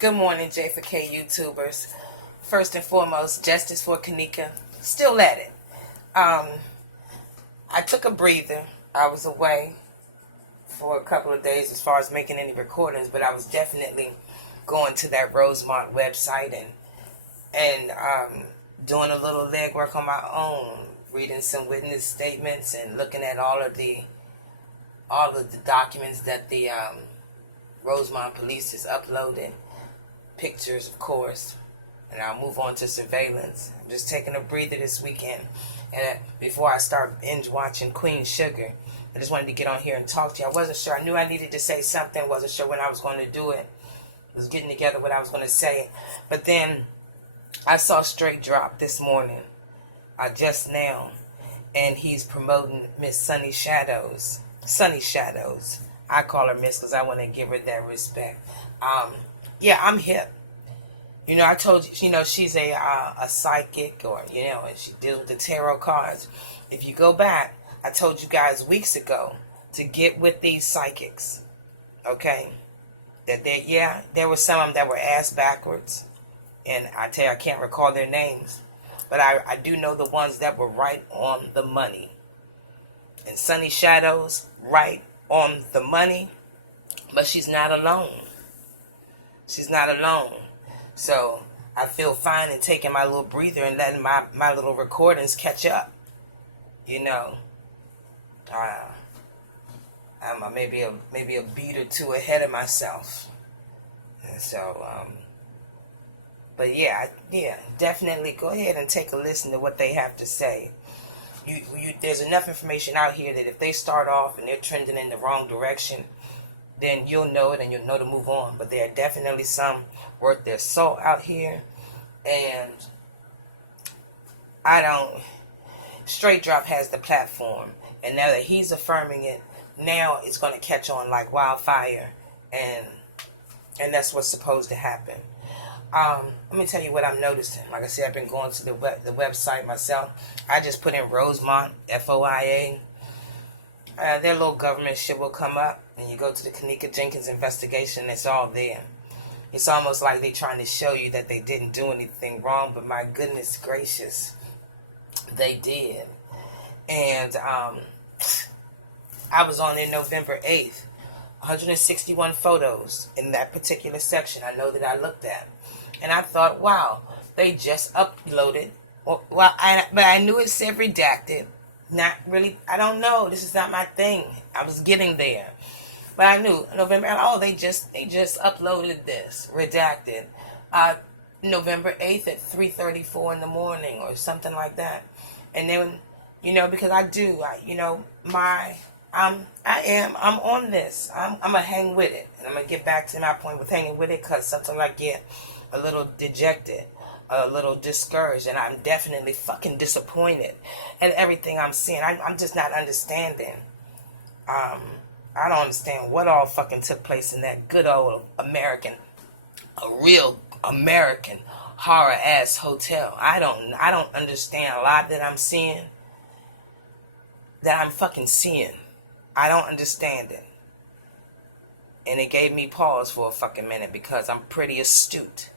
Good morning, J4K YouTubers. First and foremost, justice for Kanika. Still at it. I took a breather. I was away for a couple of days as far as making any recordings, but I was definitely going to that Rosemont website and doing a little legwork on my own, reading some witness statements and looking at all of the documents that the Rosemont police has uploaded. Pictures, of course, and I'll move on to surveillance. I'm just taking a breather this weekend, and before I start binge watching Queen Sugar, I just wanted to get on here and talk to you. I wasn't sure. I knew I needed to say something. Wasn't sure when I was going to do it. I was getting together what I was going to say, but then I saw Straight Drop this morning, just now, and he's promoting Miss Sunny Shadows. Sunny Shadows. I call her Miss because I want to give her that respect. Yeah, I'm hip. You know, I told you, she's a psychic, or, and she deals with the tarot cards. If you go back, I told you guys weeks ago to get with these psychics, okay? That there were some of them that were ass backwards, and I tell you, I can't recall their names, but I do know the ones that were right on the money. And Sunny Shadows, right on the money, but she's not alone. She's not alone. So I feel fine in taking my little breather and letting my little recordings catch up. I'm maybe a beat or two ahead of myself. And so, but yeah, definitely go ahead and take a listen to what they have to say. There's enough information out here that if they start off and they're trending in the wrong direction, then you'll know it and you'll know to move on. But there are definitely some worth their salt out here. And Straight Drop has the platform. And now that he's affirming it, now it's going to catch on like wildfire. And that's what's supposed to happen. Let me tell you what I'm noticing. Like I said, I've been going to the website myself. I just put in Rosemont, FOIA. Their little government shit will come up, and you go to the Kanika Jenkins investigation, it's all there. It's almost like they're trying to show you that they didn't do anything wrong, but my goodness gracious, they did. And I was on there November 8th, 161 photos in that particular section I know that I looked at. And I thought, wow, they just uploaded. But I knew it said redacted. Not really, I don't know. This is not my thing. I was getting there. But I knew November, they just uploaded this, redacted. November 8th at 3:34 in the morning or something like that. And then, because I'm on this. I'm going to hang with it. And I'm going to get back to my point with hanging with it, because sometimes I get a little dejected, a little discouraged, and I'm definitely fucking disappointed at everything I'm seeing. I'm just not understanding. I don't understand what all fucking took place in that good old American, a real American horror ass hotel. I don't understand a lot that I'm seeing, that I'm fucking seeing. I don't understand it. And it gave me pause for a fucking minute, because I'm pretty astute.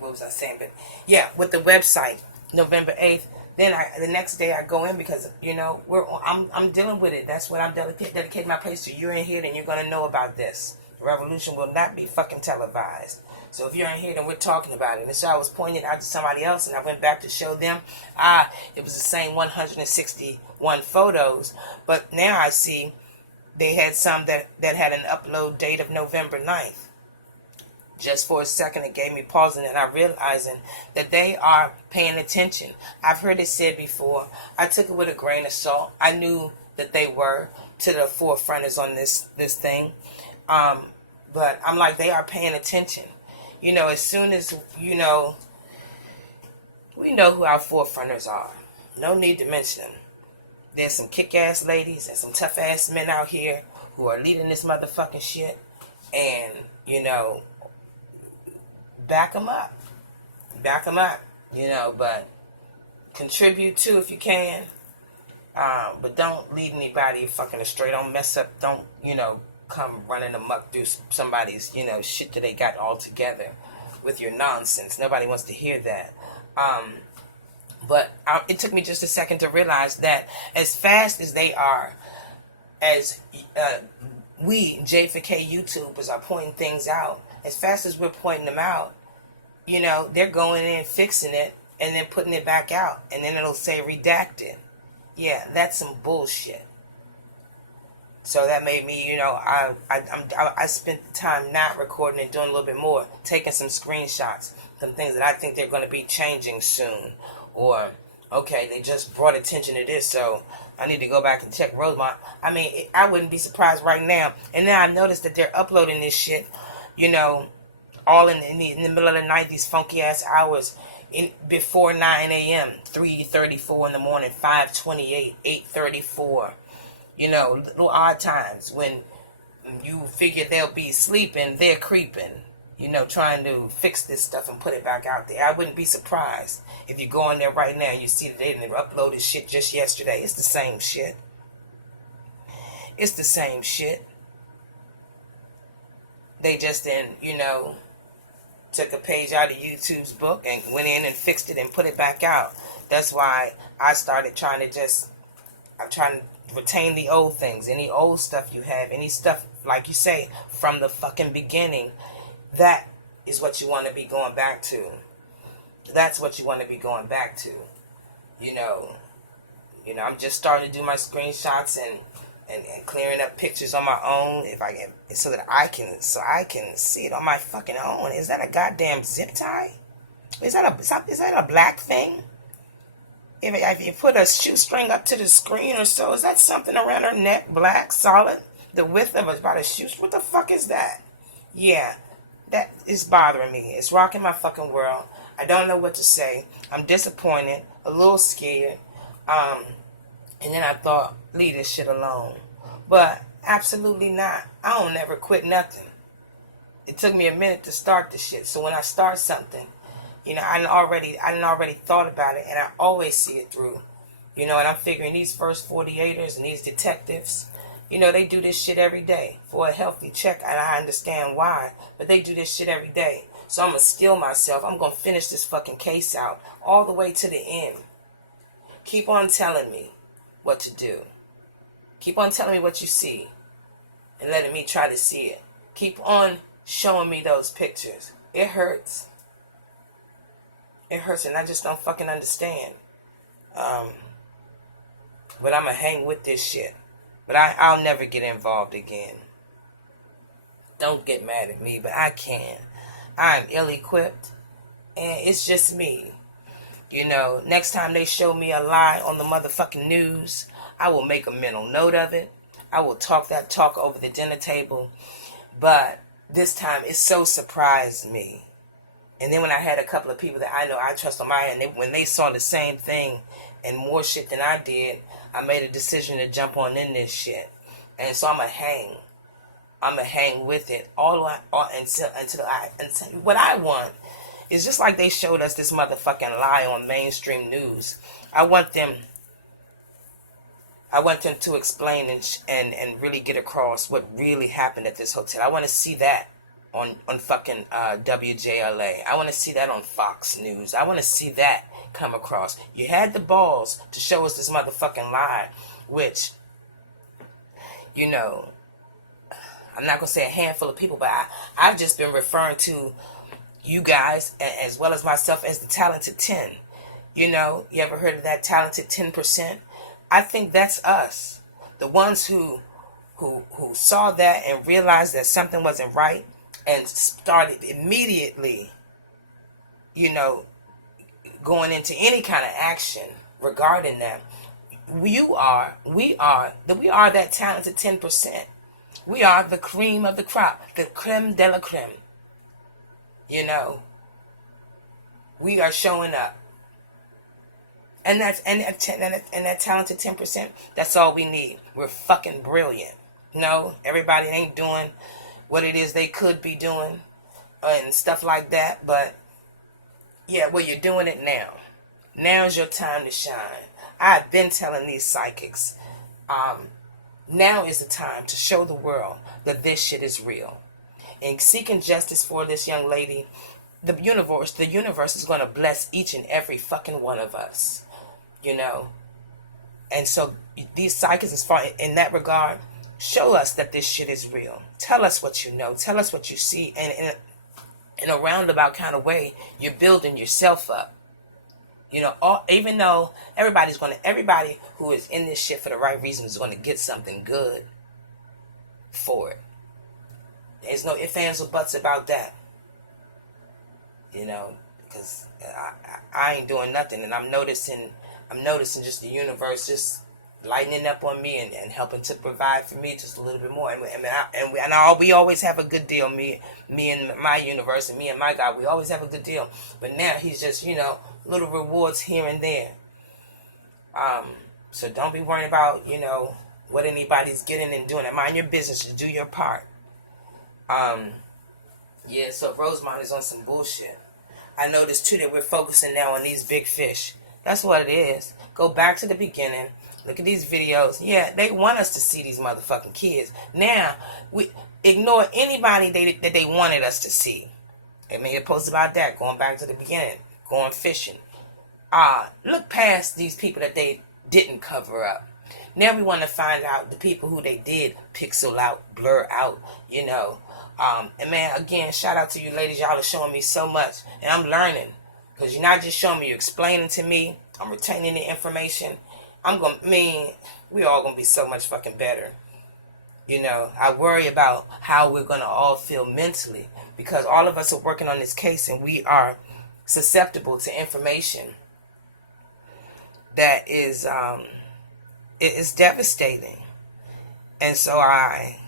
What was I saying? But yeah, with the website, November 8th, then the next day I go in, because I'm dealing with it. That's what I'm dedicating my place to. You're in here, then you're gonna know about this. The revolution will not be fucking televised. So if you're in here, then we're talking about it. And so I was pointing out to somebody else, and I went back to show them. It was the same 161 photos, but now I see they had some that had an upload date of November 9th. Just for a second, it gave me pause, and I realizing that they are paying attention. I've heard it said before. I took it with a grain of salt. I knew that they were to the forefronters on this thing. But I'm like, they are paying attention. As soon as, we know who our forefronters are. No need to mention them. There's some kick-ass ladies and some tough-ass men out here who are leading this motherfucking shit. And, back them up. Back them up, but contribute too if you can. But don't lead anybody fucking astray. Don't mess up. Don't, come running amok through somebody's, shit that they got all together with your nonsense. Nobody wants to hear that. But it took me just a second to realize that as fast as they are, as we J4K YouTubers are pointing things out, as fast as we're pointing them out, they're going in, fixing it, and then putting it back out, and then it'll say redacted. Yeah, that's some bullshit. So that made me, I spent the time not recording and doing a little bit more, taking some screenshots, some things that I think they're going to be changing soon. Or, okay, they just brought attention to this, so I need to go back and check Rosemont. I mean, I wouldn't be surprised right now. And then I noticed that they're uploading this shit, all in the middle of the night, these funky-ass hours, before 9 a.m., 3:34 in the morning, 5:28, 8:34. Little odd times when you figure they'll be sleeping, they're creeping, trying to fix this stuff and put it back out there. I wouldn't be surprised if you go on there right now and you see that they uploaded shit just yesterday. It's the same shit. It's the same shit. They just took a page out of YouTube's book and went in and fixed it and put it back out. That's why I started trying to retain the old things, any old stuff you have, any stuff, like you say, from the fucking beginning. That is what you want to be going back to. That's what you want to be going back to. I'm just starting to do my screenshots and clearing up pictures on my own, if I can, so I can see it on my fucking own. Is that a goddamn zip tie? Is that a black thing? If you put a shoestring up to the screen or so, is that something around her neck, black, solid, the width of about a shoestring? What the fuck is that? Yeah, that is bothering me. It's rocking my fucking world. I don't know what to say. I'm disappointed, a little scared. And then I thought, leave this shit alone. But absolutely not. I don't never quit nothing. It took me a minute to start the shit. So when I start something, I done already thought about it, and I always see it through. And I'm figuring these first 48ers and these detectives, they do this shit every day for a healthy check, and I understand why, but they do this shit every day. So I'm going to steel myself. I'm going to finish this fucking case out all the way to the end. Keep on telling me what to do. Keep on telling me what you see and letting me try to see it. Keep on showing me those pictures. It hurts. It hurts, and I just don't fucking understand. But I'm going to hang with this shit. But I'll never get involved again. Don't get mad at me, but I can. I'm ill-equipped, and it's just me. Next time they show me a lie on the motherfucking news, I will make a mental note of it. I will talk that talk over the dinner table. But this time, it so surprised me. And then when I had a couple of people that I know I trust on my end, when they saw the same thing and more shit than I did, I made a decision to jump on in this shit. And so I'm going to hang. I'm going to hang with it until what I want is just like they showed us this motherfucking lie on mainstream news. I want them to explain and really get across what really happened at this hotel. I want to see that on fucking WJLA. I want to see that on Fox News. I want to see that come across. You had the balls to show us this motherfucking lie, which, I'm not going to say a handful of people, but I've just been referring to you guys, as well as myself, as the talented 10. You ever heard of that talented 10%? I think that's us. The ones who saw that and realized that something wasn't right and started immediately, going into any kind of action regarding that. We are that talented 10%. We are the cream of the crop, the creme de la creme. We are showing up. And that talented 10%, that's all we need. We're fucking brilliant. Everybody ain't doing what it is they could be doing and stuff like that. But, yeah, well, you're doing it now. Now's your time to shine. I've been telling these psychics, Now is the time to show the world that this shit is real. And seeking justice for this young lady, the universe is going to bless each and every fucking one of us, you know. And so these psychics, as far in that regard, show us that this shit is real. Tell us what you know. Tell us what you see. And in a roundabout kind of way, you're building yourself up. You know, even though everybody who is in this shit for the right reasons is going to get something good for it. There's no ifs, ands, or buts about that. You know, because I ain't doing nothing, and I'm noticing just the universe just lightening up on me and helping to provide for me just a little bit more. We always have a good deal. Me and my universe, and me and my God, we always have a good deal. But now he's just, you know, little rewards here and there. So don't be worrying about, you know, what anybody's getting and doing. And mind your business. You do your part. Yeah. So Rosemont is on some bullshit. I noticed too that we're focusing now on these big fish. That's what it is. Go back to the beginning. Look at these videos. Yeah, they want us to see these motherfucking kids. Now, we ignore anybody that they wanted us to see. They made a post about that, going back to the beginning, going fishing. Look past these people that they didn't cover up. Now we want to find out the people who they did pixel out, blur out, you know. And man, again, shout out to you ladies. Y'all are showing me so much. And I'm learning. Because you're not just showing me, you're explaining to me. I'm retaining the information. We all going to be so much fucking better. You know, I worry about how we're going to all feel mentally. Because all of us are working on this case and we are susceptible to information that is it is devastating. And so I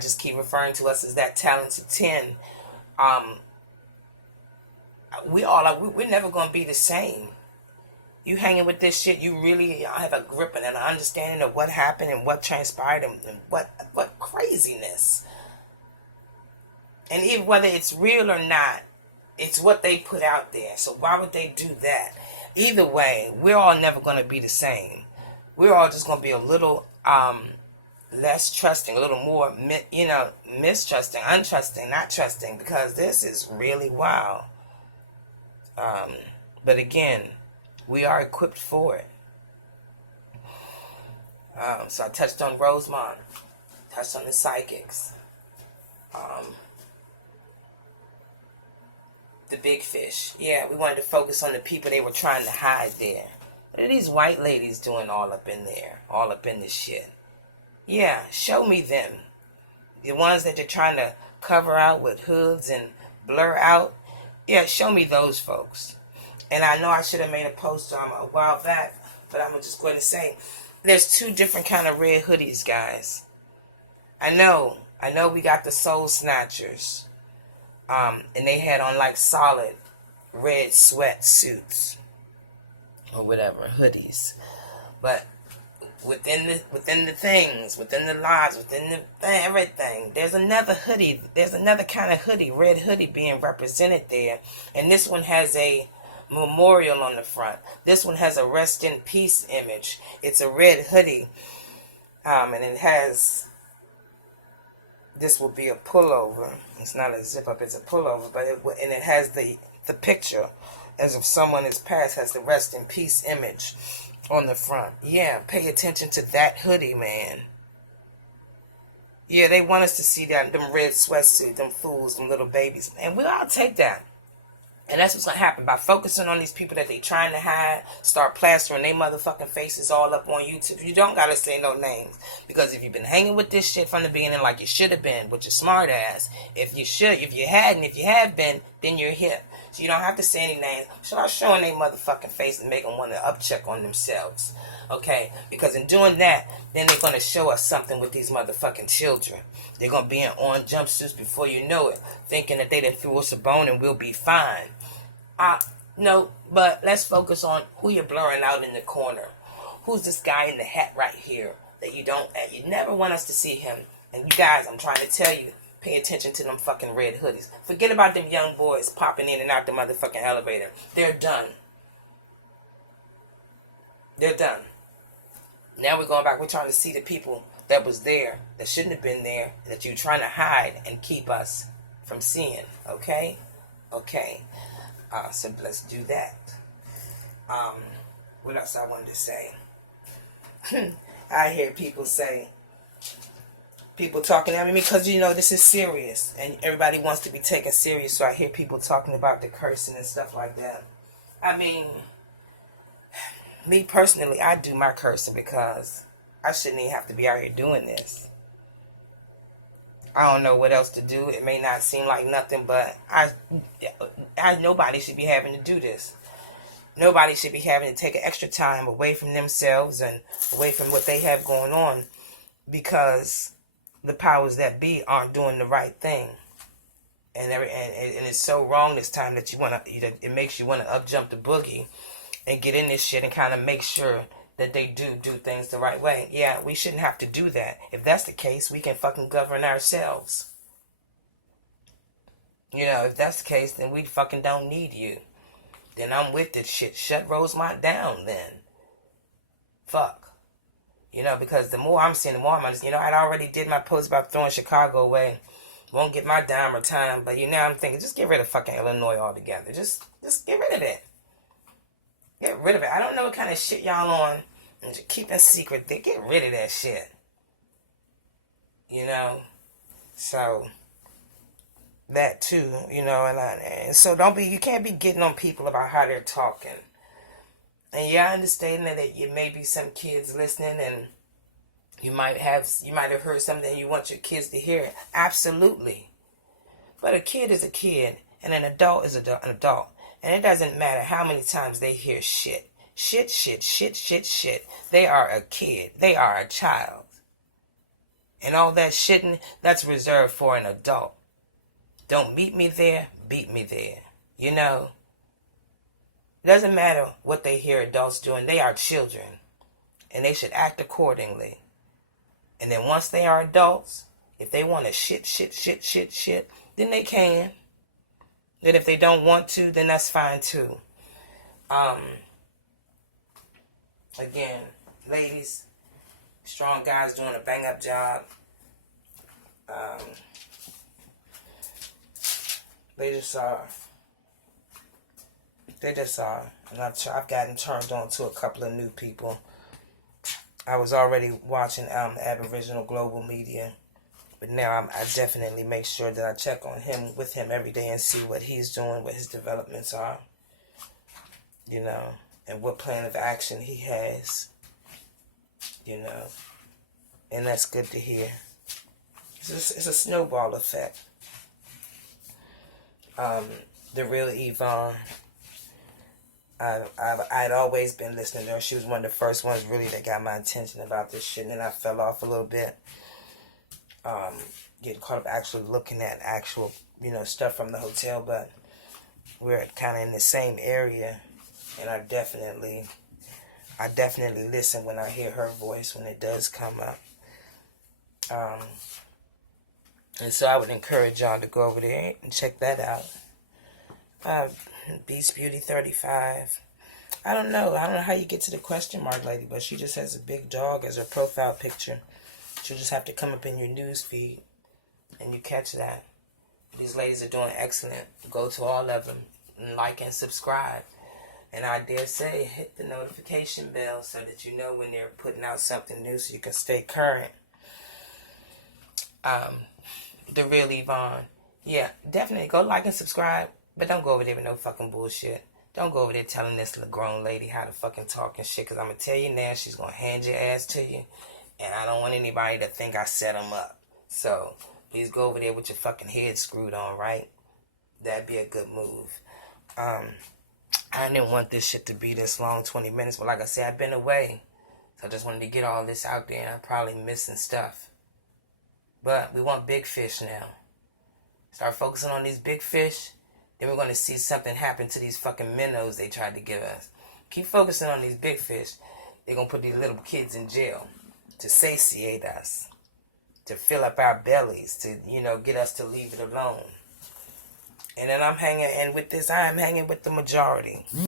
just keep referring to us as that talented 10. We're never going to be the same. You hanging with this shit, you really have a grip and an understanding of what happened and what transpired and what craziness. And even whether it's real or not, it's what they put out there. So why would they do that? Either way, we're all never going to be the same. We're all just going to be a little less trusting, a little more, mistrusting, untrusting, not trusting, because this is really wild. But again, we are equipped for it. So I touched on Rosemont, touched on the psychics, the big fish. Yeah, we wanted to focus on the people they were trying to hide there. What are these white ladies doing all up in there, all up in this shit? Yeah, show me them. The ones that you're trying to cover out with hoods and blur out. Yeah, show me those folks. And I know I should have made a post a while back, but I'm just going to say, there's two different kind of red hoodies, guys. I know we got the Soul Snatchers. And they had on like solid red sweatsuits or whatever, hoodies. But within the things, within the lives, within the everything, there's another hoodie. There's another kind of hoodie, red hoodie being represented there. And this one has a memorial on the front. This one has a rest in peace image. It's a red hoodie. And it has, this will be a pullover. It's not a zip up, it's a pullover. But it has the picture as if someone has passed, has the rest in peace image on the front. Yeah, pay attention to that hoodie, man. Yeah, they want us to see that, them red sweatsuits, them fools, them little babies. And I'll take that. And that's what's going to happen. By focusing on these people that they trying to hide, start plastering their motherfucking faces all up on YouTube. You don't got to say no names. Because if you've been hanging with this shit from the beginning like you should have been, with your smart ass, if you have been, then you're hip. So you don't have to say any names. Start showing their motherfucking face and make them want to upcheck on themselves. Okay? Because in doing that, then they're going to show us something with these motherfucking children. They're going to be in orange jumpsuits before you know it, thinking that they done threw us a bone and we'll be fine. No, but let's focus on who you're blurring out in the corner. Who's this guy in the hat right here that you never want us to see him. And you guys, I'm trying to tell you, pay attention to them fucking red hoodies. Forget about them young boys popping in and out the motherfucking elevator. They're done. They're done. Now we're going back. We're trying to see the people that was there, that shouldn't have been there, that you're trying to hide and keep us from seeing. Okay? Okay. So let's do that. What else I wanted to say? I hear people say, people talking at me because, you know, this is serious and everybody wants to be taken serious. So I hear people talking about the cursing and stuff like that. I mean, me personally, I do my cursing because I shouldn't even have to be out here doing this. I don't know what else to do. It may not seem like nothing, but nobody should be having to do this. Nobody should be having to take an extra time away from themselves and away from what they have going on because the powers that be aren't doing the right thing. And it's so wrong this time that it makes you want to up jump the boogie and get in this shit and kind of make sure that they do things the right way. Yeah, we shouldn't have to do that. If that's the case, we can fucking govern ourselves. You know, if that's the case, then we fucking don't need you. Then I'm with this shit. Shut Rosemont down then. Fuck. You know, because the more I'm seeing, the more I'm just, you know, I'd already did my post about throwing Chicago away. Won't get my dime or time, but you know, I'm thinking, just get rid of fucking Illinois altogether. Just get rid of it. Get rid of it. I don't know what kind of shit y'all on and keep it secret. Get rid of that shit. You know? So, that too, you know, and so you can't be getting on people about how they're talking. And yeah, I understand that you may be some kids listening and you might have heard something you want your kids to hear. Absolutely. But a kid is a kid and an adult is an adult. And it doesn't matter how many times they hear shit. Shit. They are a kid. They are a child. And all that shitting, that's reserved for an adult. Don't meet me there, beat me there. You know? It doesn't matter what they hear adults doing. They are children. And they should act accordingly. And then once they are adults, if they want to shit, then they can. Then if they don't want to, then that's fine too. Again, ladies, strong guys doing a bang up job. They just are. And I've gotten turned on to a couple of new people. I was already watching Aboriginal Global Media, but now I definitely make sure that I check on him with him every day and see what he's doing, what his developments are, you know, and what plan of action he has, you know, and that's good to hear. It's a snowball effect. The real Yvonne. I'd always been listening to her. She was one of the first ones really that got my attention about this shit. And then I fell off a little bit. Getting caught up actually looking at actual, you know, stuff from the hotel. But we're kind of in the same area. And I definitely listen when I hear her voice when it does come up. And so I would encourage y'all to go over there and check that out. Beast Beauty 35. I don't know how you get to the question mark lady, but she just has a big dog as her profile picture. She'll just have to come up in your news feed and you catch that. These ladies are doing excellent. Go to all of them and like and subscribe. And I dare say hit the notification bell so that you know when they're putting out something new so you can stay current. The real Yvonne. Yeah, definitely go like and subscribe. But don't go over there with no fucking bullshit. Don't go over there telling this little grown lady how to fucking talk and shit. Because I'm going to tell you now, she's going to hand your ass to you. And I don't want anybody to think I set them up. So, please go over there with your fucking head screwed on, right? That'd be a good move. I didn't want this shit to be this long, 20 minutes. But like I said, I've been away. So I just wanted to get all this out there. And I'm probably missing stuff. But we want big fish now. Start focusing on these big fish. Then we're going to see something happen to these fucking minnows they tried to give us. Keep focusing on these big fish. They're going to put these little kids in jail to satiate us, to fill up our bellies, to, you know, get us to leave it alone. And then I am hanging with the majority.